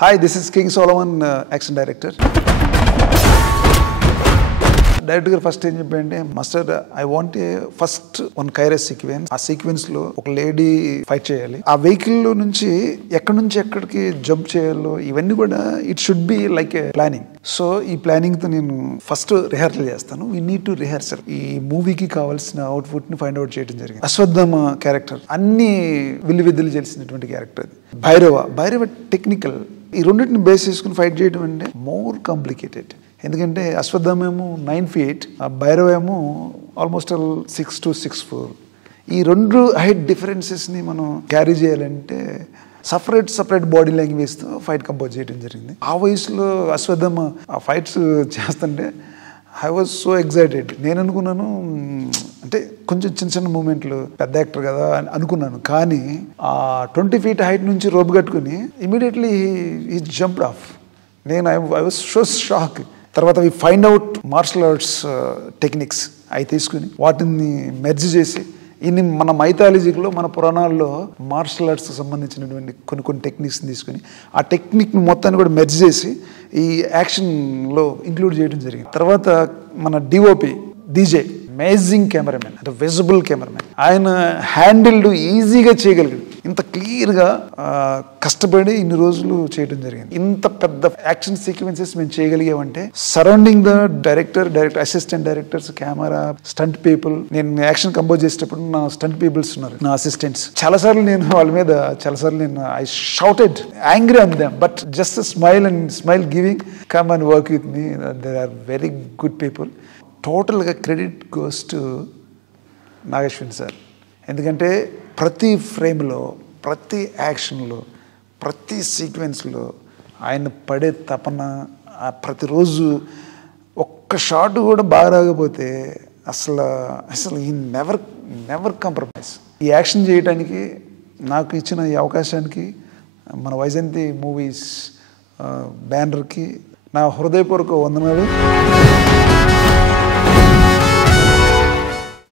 Hi, this is King Solomon, action director. Director first ఏం చెప్పంటే master I want first one కైరస్ sequence. ఆ sequence లో ఒక లేడీ ఫైట్ చేయాలి. ఆ వెహికల్ లో నుంచి ఎక్కడికి జంప్ చేయాలో ఇవన్నీ కూడా it should be like A planning. So ఈ ప్లానింగ్ తో నేను ఫస్ట్ రిహార్సల్ చేస్తాను. We need to rehearsal. ఈ మూవీకి కావాల్సిన అవుట్పుట్ ని ఫైండ్ అవుట్ చేయడం జరిగింది. అశ్వత్థామ క్యారెక్టర్ అన్ని విద్యలు చేసినటువంటి క్యారెక్టర్. భైరవ టెక్నికల్. ఈ రెండింటిని బేస్ చేసుకుని ఫైట్ చేయడం అంటే మోర్ కాంప్లికేటెడ్. ఎందుకంటే అశ్వత్థామ ఏమో 9 feet, ఆ భైరవ ఏమో ఆల్మోస్ట్ 6 to 6'4". ఈ రెండు హైట్ డిఫరెన్సెస్ని మనం క్యారీ చేయాలంటే సపరేట్ బాడీ లాంగ్వేజ్తో ఫైట్ కంపోజ్ చేయడం జరిగింది. ఆ వయసులో అశ్వత్థామ ఆ ఫైట్స్ చేస్తుంటే ఐ వాజ్ సో ఎగ్జైటెడ్. నేను అనుకున్నాను అంటే కొంచెం చిన్న మూమెంట్లు, పెద్ద యాక్టర్ కదా అని అనుకున్నాను. కానీ ఆ 20 feet హైట్ నుంచి రోప్ కట్టుకుని ఇమీడియట్లీ ఈ జంప్డ్ ఆఫ్. నేను ఐ వాజ్ సో షాక్. తర్వాత అవి find out martial arts techniques అవి తీసుకుని వాటిని మెర్జ్ చేసి ఇన్ని మన మైథాలజీలో మన పురాణాల్లో మార్షల్ ఆర్ట్స్కి సంబంధించినటువంటి కొన్ని టెక్నిక్స్ని తీసుకుని ఆ టెక్నిక్ని మొత్తాన్ని కూడా మెర్జ్ చేసి ఈ యాక్షన్లో ఇంక్లూడ్ చేయడం జరిగింది. తర్వాత మన డిఓపి డీజే అమేజింగ్ కెమెరామెన్, అంటే విజిబుల్ కెమెరామెన్. ఆయన హ్యాండిల్డ్ ఈజీగా చేయగలిగాడు. ఇంత క్లియర్గా కష్టపడి ఇన్ని రోజులు చేయడం జరిగింది. ఇంత పెద్ద యాక్షన్ సీక్వెన్సెస్ మేము చేయగలిగామంటే surrounding the director, assistant directors, camera, stunt people. నేను యాక్షన్ కంపోజ్ చేసేటప్పుడు నా స్టంట్ పీపుల్స్ ఉన్నారు, నా అసిస్టెంట్స్. చాలాసార్లు నేను వాళ్ళ మీద I shouted angry on them, but just smile giving, come and work with me. They are very good people. టోటల్గా credit goes to Nageshwan sir. ఎందుకంటే ప్రతి ఫ్రేమ్లో, ప్రతి యాక్షన్లో, ప్రతి సీక్వెన్స్లో ఆయన పడే తపన, ప్రతిరోజు ఒక్క షాట్ కూడా బాగా రాకపోతే అసలు ఈ నెవర్ కాంప్రమైజ్. ఈ యాక్షన్ చేయడానికి నాకు ఇచ్చిన ఈ అవకాశానికి మన వైజయంతి మూవీస్ బ్యానర్కి నా హృదయపూర్వక వందనాలు.